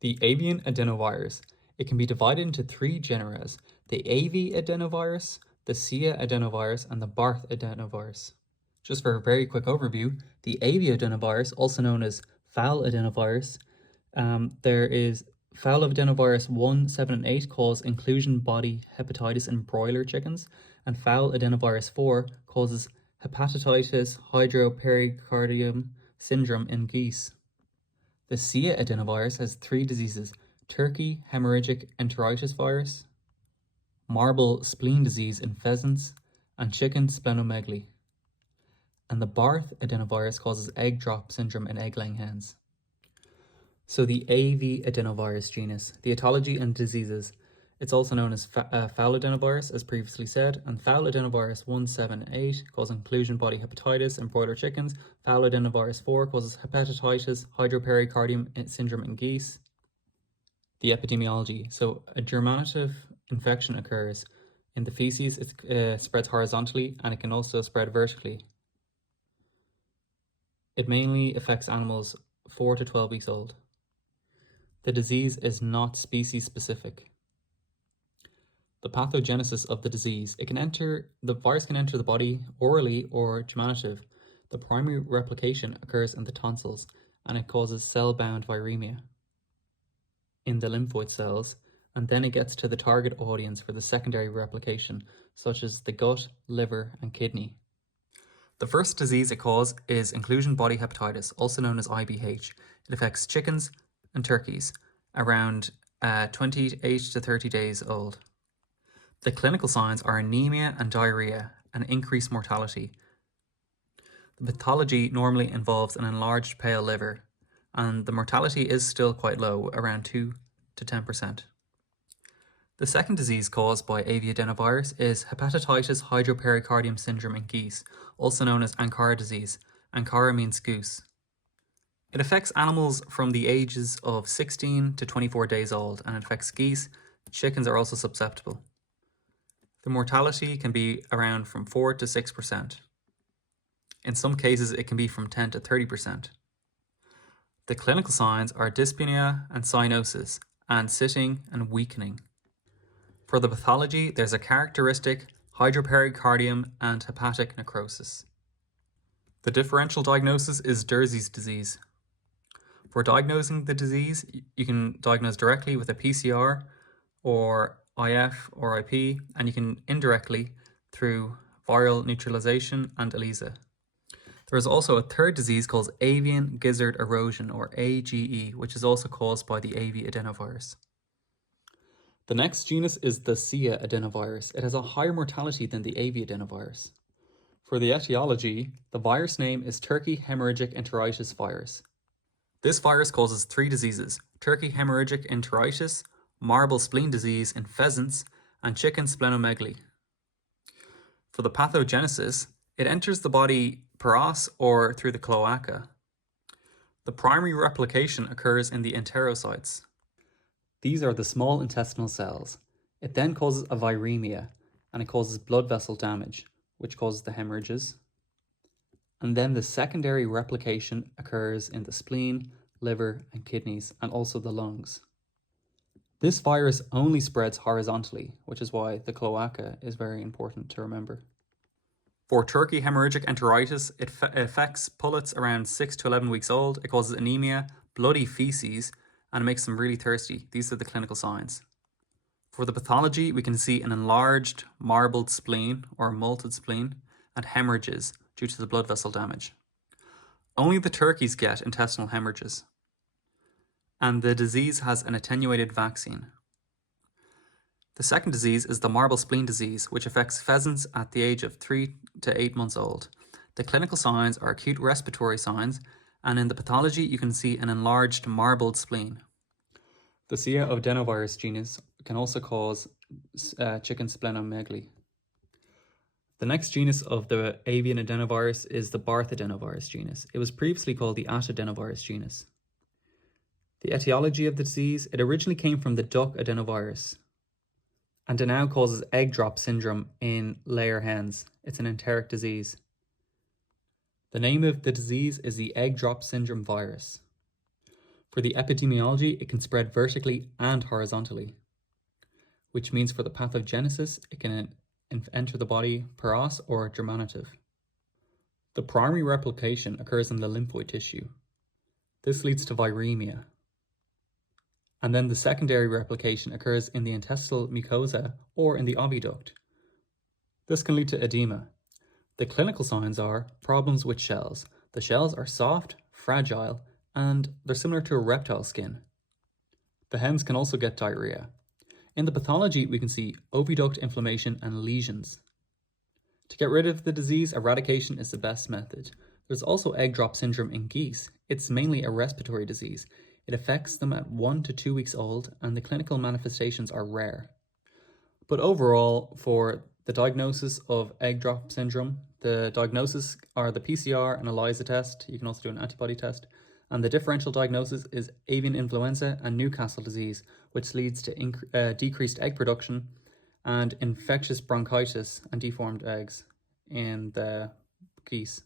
The avian adenovirus. It can be divided into three genera: the AV adenovirus, the SIA adenovirus, and the Barth adenovirus. Just for a very quick overview, the AV adenovirus, also known as fowl adenovirus, there is fowl adenovirus 1, 7, and 8 cause inclusion body hepatitis in broiler chickens, and fowl adenovirus 4 causes hepatitis hydropericardium syndrome in geese. The SIA adenovirus has three diseases: turkey hemorrhagic enteritis virus, marble spleen disease in pheasants, and chicken splenomegaly. And the Barth adenovirus causes egg drop syndrome in egg-laying hens. So the AV adenovirus genus, the etiology and diseases. It's also known as fowl adenovirus, as previously said, and fowl adenovirus 1, 7, and 8 cause inclusion body hepatitis in broiler chickens. Fowl adenovirus 4 causes hepatitis hydropericardium syndrome in geese. The epidemiology. So a germinative infection occurs in the feces. It spreads horizontally, and it can also spread vertically. It mainly affects animals 4 to 12 weeks old. The disease is not species specific. The pathogenesis of the disease. The virus can enter the body orally or germinative. The primary replication occurs in the tonsils, and it causes cell-bound viremia in the lymphoid cells, and then it gets to the target audience for the secondary replication, such as the gut, liver, and kidney. The first disease it causes is inclusion body hepatitis, also known as IBH. It affects chickens and turkeys around 28 to 30 days old. The clinical signs are anemia and diarrhea and increased mortality. The pathology normally involves an enlarged pale liver, and the mortality is still quite low, around 2 to 10%. The second disease caused by avian adenovirus is hepatitis hydropericardium syndrome in geese, also known as Ankara disease. Ankara means goose. It affects animals from the ages of 16 to 24 days old, and it affects geese. Chickens are also susceptible. The mortality can be around from 4 to 6%. In some cases, it can be from 10 to 30%. The clinical signs are dyspnea and cyanosis, and sitting and weakening. For the pathology, there's a characteristic hydropericardium and hepatic necrosis. The differential diagnosis is Jersey's disease. For diagnosing the disease, you can diagnose directly with a PCR or IF or IP, and you can indirectly through viral neutralization and ELISA. There is also a third disease called avian gizzard erosion, or AGE, which is also caused by the AV adenovirus. The next genus is the SIA adenovirus. It has a higher mortality than the AV adenovirus. For the etiology, the virus name is turkey hemorrhagic enteritis virus. This virus causes three diseases: turkey hemorrhagic enteritis, marble spleen disease in pheasants, and chicken splenomegaly. For the pathogenesis, it enters the body per os or through the cloaca. The primary replication occurs in the enterocytes. These are the small intestinal cells. It then causes a viremia, and it causes blood vessel damage, which causes the hemorrhages. And then the secondary replication occurs in the spleen, liver, and kidneys, and also the lungs. This virus only spreads horizontally, which is why the cloaca is very important to remember. For turkey hemorrhagic enteritis, it affects pullets around 6 to 11 weeks old. It causes anemia, bloody feces, and it makes them really thirsty. These are the clinical signs. For the pathology, we can see an enlarged marbled spleen or molted spleen and hemorrhages due to the blood vessel damage. Only the turkeys get intestinal hemorrhages, and the disease has an attenuated vaccine. The second disease is the marble spleen disease, which affects pheasants at the age of 3 to 8 months old. The clinical signs are acute respiratory signs, and in the pathology you can see an enlarged marbled spleen. The SIA adenovirus genus can also cause chicken splenomegaly. The next genus of the avian adenovirus is the Barth adenovirus genus. It was previously called the Adenovirus genus. The etiology of the disease, it originally came from the duck adenovirus, and it now causes egg drop syndrome in layer hens. It's an enteric disease. The name of the disease is the egg drop syndrome virus. For the epidemiology, it can spread vertically and horizontally, which means for the pathogenesis, it can enter the body per os or germinative. The primary replication occurs in the lymphoid tissue. This leads to viremia. And then the secondary replication occurs in the intestinal mucosa or in the oviduct. This can lead to edema. The clinical signs are problems with shells. The shells are soft, fragile, and they're similar to a reptile skin. The hens can also get diarrhea. In the pathology, we can see oviduct inflammation and lesions. To get rid of the disease, eradication is the best method. There's also egg drop syndrome in geese. It's mainly a respiratory disease. It affects them at 1 to 2 weeks old, and the clinical manifestations are rare. But overall, for the diagnosis of egg drop syndrome, the diagnosis are the PCR and ELISA test. You can also do an antibody test. And the differential diagnosis is avian influenza and Newcastle disease, which leads to decreased egg production and infectious bronchitis and deformed eggs in the geese.